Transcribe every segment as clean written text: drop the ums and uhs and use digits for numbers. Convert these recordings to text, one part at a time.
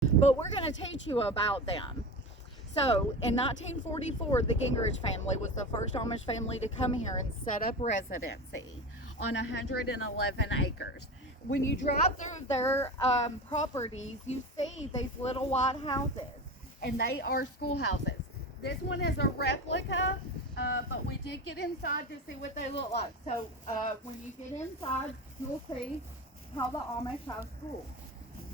but we're going to teach you about them. So in 1944, the Gingrich family was the first Amish family to come here and set up residency on 111 acres. When you drive through their properties, you see these little white houses, and they are schoolhouses. This one is a replica, but we did get inside to see what they look like. So when you get inside, you'll see how the Amish have schools.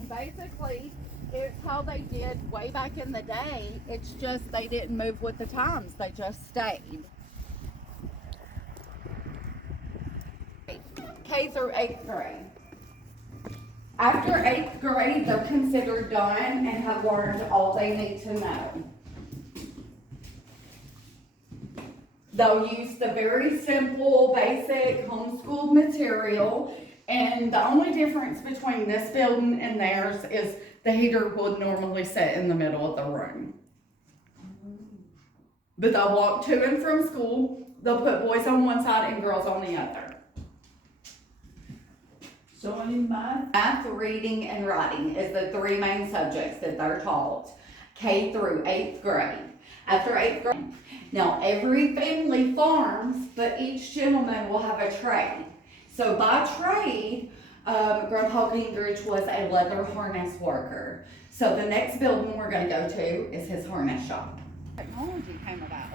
Basically, it's how they did way back in the day. It's just they didn't move with the times. They just stayed. K through 8th grade. After 8th grade, they're considered done and have learned all they need to know. They'll use the very simple, basic homeschooled material, and the only difference between this building and theirs is the heater would normally sit in the middle of the room. But they'll walk to and from school. They'll put boys on one side and girls on the other. So in Math, reading, and writing is the three main subjects that they're taught, K through 8th grade. After 8th grade, now every family farms, but each gentleman will have a trade. So by trade, Grandpa Gingrich was a leather harness worker. So the next building we're going to go to is his harness shop. Technology came about.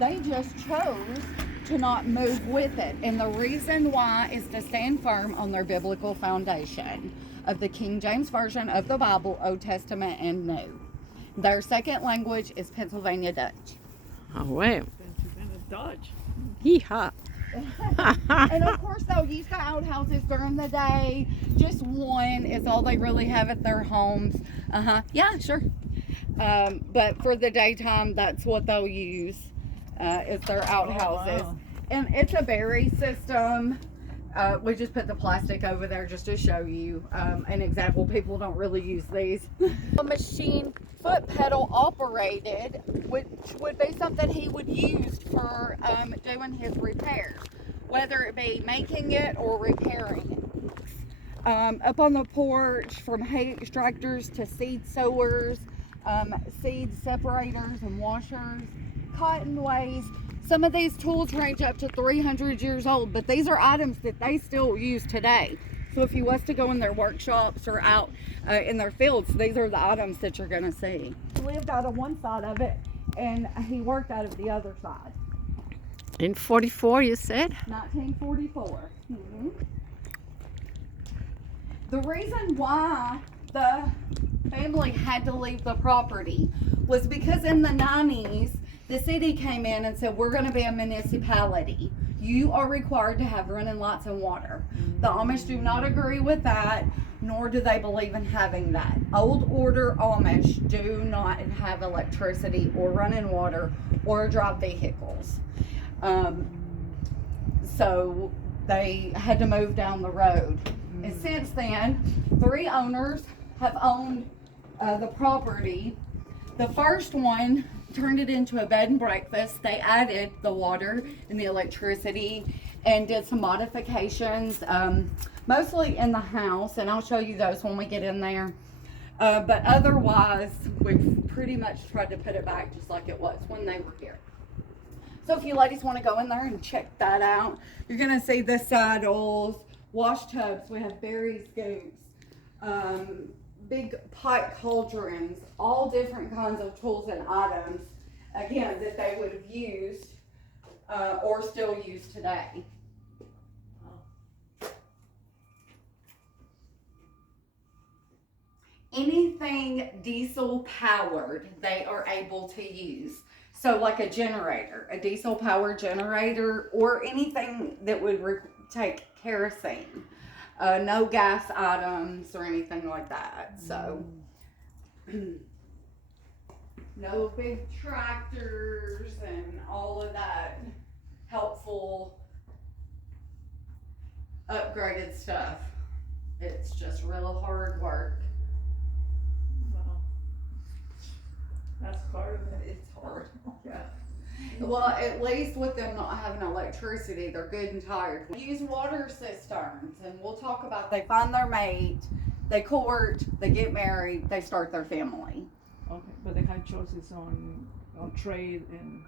They just chose to not move with it. And the reason why is to stand firm on their biblical foundation of the King James Version of the Bible, Old Testament and New. Their second language is Pennsylvania Dutch. Oh, wow. Dutch. Yeehaw. And of course they'll use the outhouses during the day. Just one is all they really have at their homes. Yeah, sure. But for the daytime, that's what they'll use, is their outhouses. Oh, wow. And it's a berry system. We just put the plastic over there just to show you an example. People don't really use these. A machine, foot pedal operated, which would be something he would use for doing his repairs, whether it be making it or repairing it. Up on the porch, from hay extractors to seed sowers, seed separators and washers, cotton weighs. Some of these tools range up to 300 years old, but these are items that they still use today. So if you was to go in their workshops or out in their fields, these are the items that you're going to see. He lived out of one side of it, and he worked out of the other side. In 44, you said? 1944. Mm-hmm. The reason why the family had to leave the property was because in the 90s, the city came in and said, we're going to be a municipality. You are required to have running lights and water. The Amish do not agree with that, nor do they believe in having that. Old order Amish do not have electricity or running water or drive vehicles. So they had to move down the road. And since then, 3 owners have owned the property. The first one turned it into a bed and breakfast. They added the water and the electricity and did some modifications, mostly in the house, and I'll show you those when we get in there. But otherwise, we've pretty much tried to put it back just like it was when they were here. So if you ladies want to go in there and check that out, you're going to see the saddles, wash tubs. We have berry scoops, big pot cauldrons, all different kinds of tools and items, again, that they would have used or still use today. Anything diesel powered, they are able to use. So like a generator, a diesel powered generator, or anything that would take kerosene. No gas items or anything like that. So no big tractors and all of that helpful upgraded stuff. It's just real hard work. Well, that's part of it. It's hard. Yeah. Well, at least with them not having electricity, they're good and tired. We use water cisterns, and we'll talk about they find their mate. They court, they get married, they start their family. Okay, but they have choices on trade and.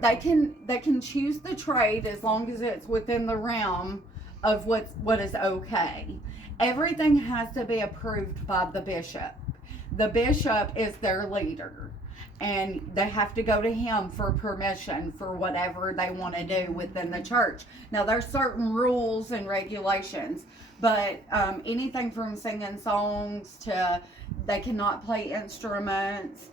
They can choose the trade as long as it's within the realm of what is okay. Everything has to be approved by the bishop. The bishop is their leader, and they have to go to him for permission for whatever they want to do within the church. Now, there's certain rules and regulations, but anything from singing songs to they cannot play instruments,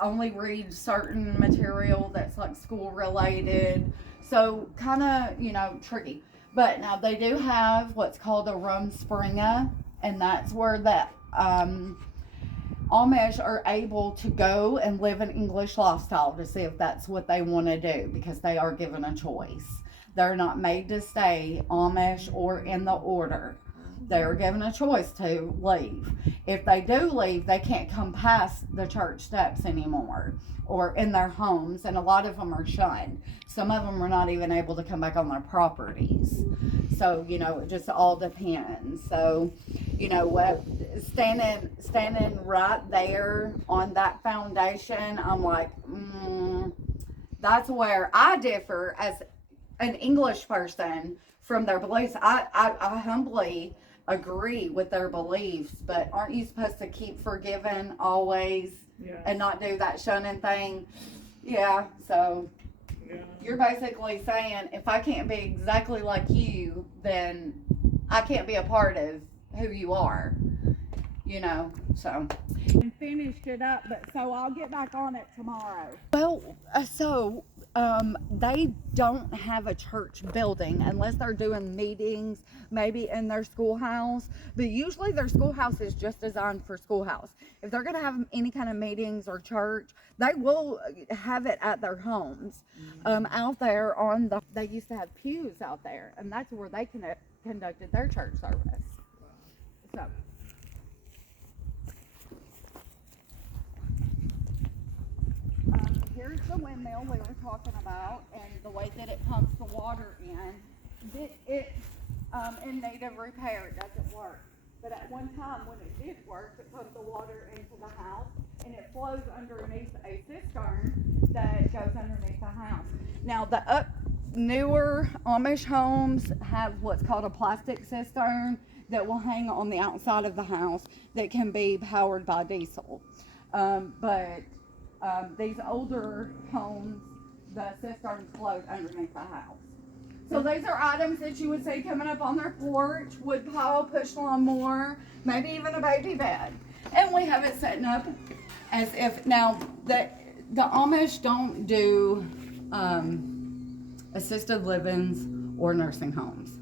only read certain material that's like school related. So kind of, tricky. But now they do have what's called a Rumspringa, and that's where the Amish are able to go and live an English lifestyle to see if that's what they want to do, because they are given a choice. They're not made to stay Amish or in the order. They are given a choice to leave. If they do leave, they can't come past the church steps anymore or in their homes, and a lot of them are shunned. Some of them are not even able to come back on their properties. So, it just all depends. So, standing right there on that foundation, I'm like, that's where I differ as an English person from their beliefs. I humbly agree with their beliefs, but aren't you supposed to keep forgiving always? Yes. And not do that shunning thing? Yeah, so you're basically saying if I can't be exactly like you, then I can't be a part of who you are, so. And finished it up, but so I'll get back on it tomorrow. Well, they don't have a church building unless they're doing meetings, maybe in their schoolhouse. But usually their schoolhouse is just designed for schoolhouse. If they're going to have any kind of meetings or church, they will have it at their homes. Out there they used to have pews out there, and that's where they conducted their church service. So. Here's the windmill we were talking about, and the way that it pumps the water in. It in need of repair. It doesn't work. But at one time, when it did work, it pumped the water into the house, and it flows underneath a cistern that goes underneath the house. Now, the newer Amish homes have what's called a plastic cistern that will hang on the outside of the house that can be powered by diesel. But these older homes, the cisterns float underneath the house. So these are items that you would see coming up on their porch: wood pile, push lawnmower, maybe even a baby bed. And we have it setting up as if, now the Amish don't do assisted livings or nursing homes.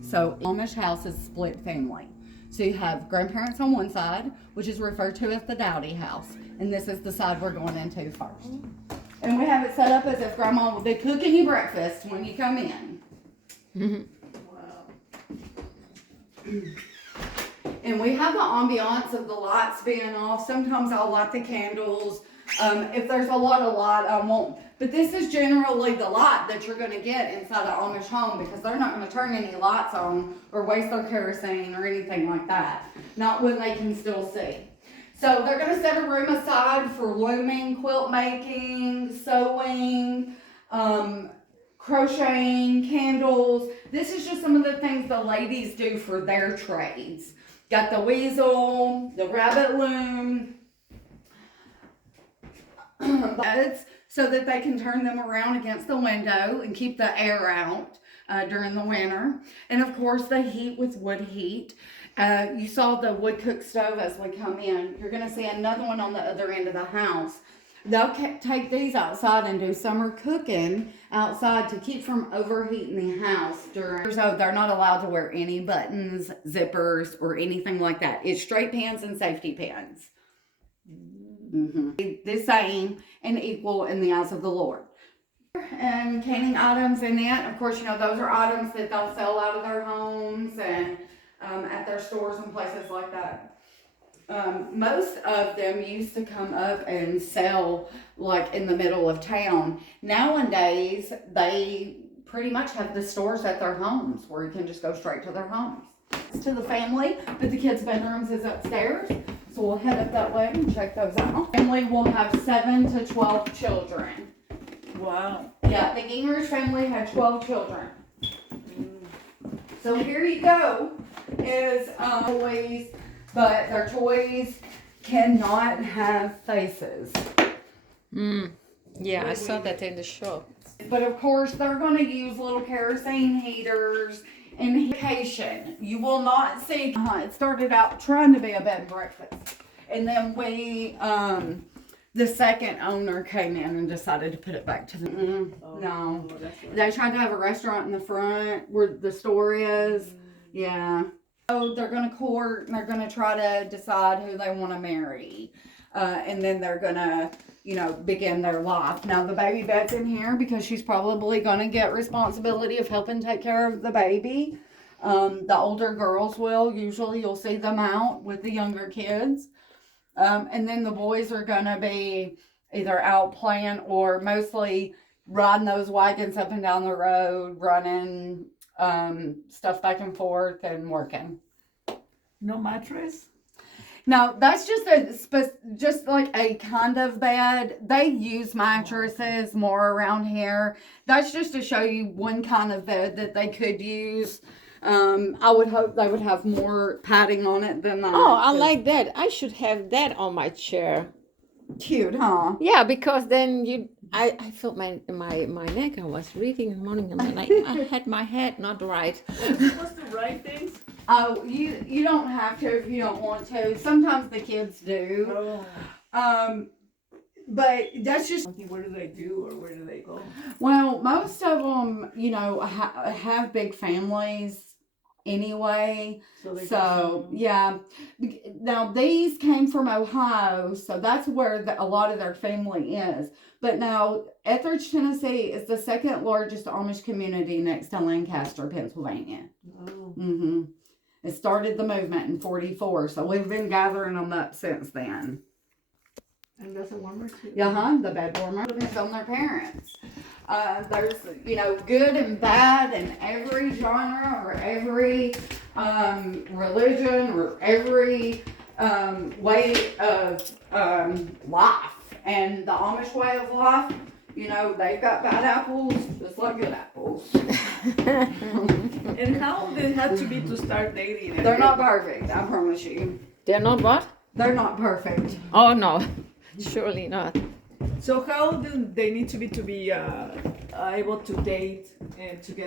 So Amish house is split family. So you have grandparents on one side, which is referred to as the Dawdi house. And this is the side we're going into first. And we have it set up as if Grandma would be cooking you breakfast when you come in. Wow. And we have the ambiance of the lights being off. Sometimes I'll light the candles. If there's a lot of light, I won't. But this is generally the light that you're going to get inside an Amish home, because they're not going to turn any lights on or waste their kerosene or anything like that. Not when they can still see. So they're going to set a room aside for looming, quilt making, sewing, crocheting, candles. This is just some of the things the ladies do for their trades. Got the weasel, the rabbit loom, beds so that they can turn them around against the window and keep the air out during the winter. And of course they heat with wood heat. You saw the wood cook stove as we come in. You're going to see another one on the other end of the house. They'll take these outside and do summer cooking outside to keep from overheating the house so they're not allowed to wear any buttons, zippers, or anything like that. It's straight pants and safety pants. The same and equal in the eyes of the Lord. And canning items in it, of course, those are items that they'll sell out of their homes and at their stores and places like that. Most of them used to come up and sell like in the middle of town. Nowadays, they pretty much have the stores at their homes where you can just go straight to their homes. to the family, but the kids' bedrooms is upstairs. So we'll head up that way and check those out. Family will have 7 to 12 children. Wow. Yeah, the Gingrich family had 12 children. So here you go, is toys, but their toys cannot have faces. Yeah, I saw that in the shop. But of course, they're going to use little kerosene heaters and vacation. You will not see. It started out trying to be a bed and breakfast, and then the second owner came in and decided to put it back to the. No, they tried to have a restaurant in the front where the store is. Yeah. So they're going to court and they're going to try to decide who they want to marry, and then they're going to, begin their life. Now the baby bed's in here because she's probably going to get responsibility of helping take care of the baby. The older girls will. Usually you'll see them out with the younger kids. And then the boys are going to be either out playing or mostly riding those wagons up and down the road, running stuff back and forth and working. No mattress? No, that's just like a kind of bed. They use mattresses more around here. That's just to show you one kind of bed that they could use. I would hope they would have more padding on it than that. Oh, I like that. I should have that on my chair. Cute, huh? Yeah, because then I felt my neck. I was reading in the morning and then I had my head not right. What's the right things? Oh, you don't have to if you don't want to. Sometimes the kids do. Oh. But that's just. What do they do or where do they go? Well, most of them, have big families anyway. So yeah. Now these came from Ohio, so that's where a lot of their family is. But now Ethridge, Tennessee is the second largest Amish community next to Lancaster, Pennsylvania. Oh. It started the movement in 1944, so we've been gathering them up since then. And that's a warmer too? The bed warmer is on their parents. There's, good and bad in every genre or every religion or every way of life. And the Amish way of life, they've got bad apples just like good apples. And how they have to be to start dating? They're not perfect, I promise you. They're not what? They're not perfect. Oh no, surely not. So how do they need to be able to date and to get